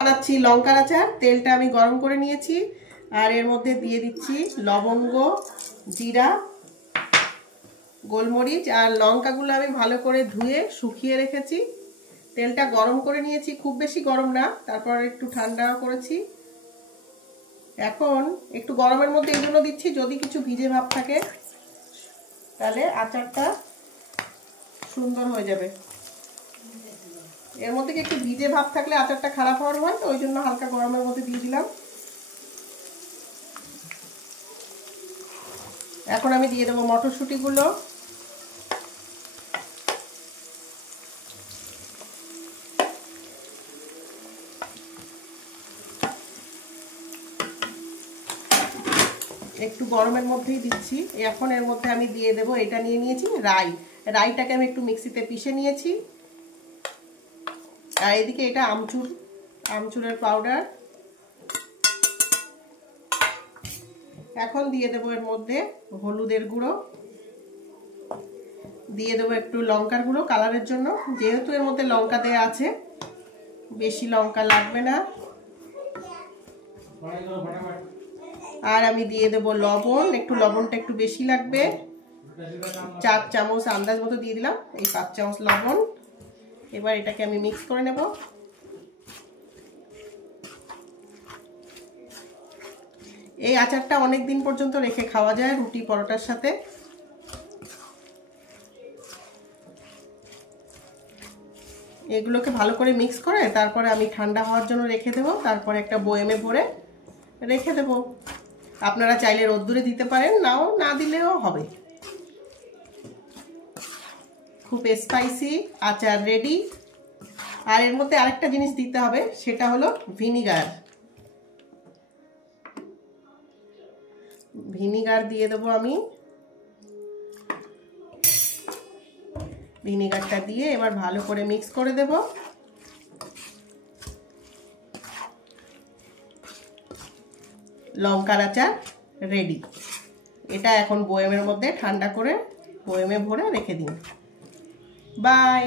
বানাচ্ছি লঙ্কার আচার। তেলটা আমি গরম করে নিয়েছি আর এর মধ্যে দিয়ে দিচ্ছি লবঙ্গ, জিরা, গোলমরিচ আর লঙ্কাগুলো আমি ভালো করে ধুয়ে শুকিয়ে রেখেছি। তেলটা গরম করে নিয়েছি, খুব বেশি গরম না, তারপর একটু ঠান্ডা করেছি। এখন একটু গরমের মধ্যে এই জন্য দিচ্ছি যদি কিছু ভিজে ভাব থাকে তাহলে আচারটা সুন্দর হয়ে যাবে। এর মধ্যে একটু ভিজে ভাব থাকলে আচারটা খারাপ হওয়ার হয়, তো ওই জন্য হালকা গরমের মধ্যে দিয়ে দিলাম। এখন আমি দিয়ে দেবো মটরশুঁটিগুলো। একটু গরমের মধ্যেই দিচ্ছি। এখন এর মধ্যে আমি দিয়ে দেবো, এটা নিয়ে নিয়েছি রাই। রাইটাকে আমি একটু মিক্সিতে পিষে নিয়েছি। আর এদিকে এটা আমচুরের পাউডার। এখন দিয়ে দেবো এর মধ্যে হলুদের গুঁড়ো, দিয়ে দেবো একটু লঙ্কার গুঁড়ো কালারের জন্য, যেহেতু এর মধ্যে লঙ্কা দেওয়া আছে বেশি লঙ্কা লাগবে না। আর আমি দিয়ে দেবো লবণ, একটু লবণটা একটু বেশি লাগবে, 4 চামচ আন্দাজ মতো দিয়ে দিলাম, এই 5 চামচ লবণ। এবার এটাকে আমি মিক্স করে নেব। এই আচারটা অনেক দিন পর্যন্ত রেখে খাওয়া যায় রুটি পরোটার সাথে। এগুলোকে ভালো করে মিক্স করে তারপরে আমি ঠান্ডা হওয়ার জন্য রেখে দেবো, তারপরে একটা বয়েমে ভরে রেখে দেবো। আপনারা চাইলে রোদ্দুরে দিতে পারেন, না দিলেও হবে। খুব স্পাইসি আচার রেডি। আর এর মধ্যে আরেকটা জিনিস দিতে হবে, সেটা হলো ভিনিগার। ভিনিগার দিয়ে দেবো আমি। ভিনিগারটা দিয়ে এবার ভালো করে মিক্স করে দেব। লঙ্কার আচার রেডি। এটা এখন বয়েমের মধ্যে ঠান্ডা করে বয়েমে ভরে রেখে দিন। বাই।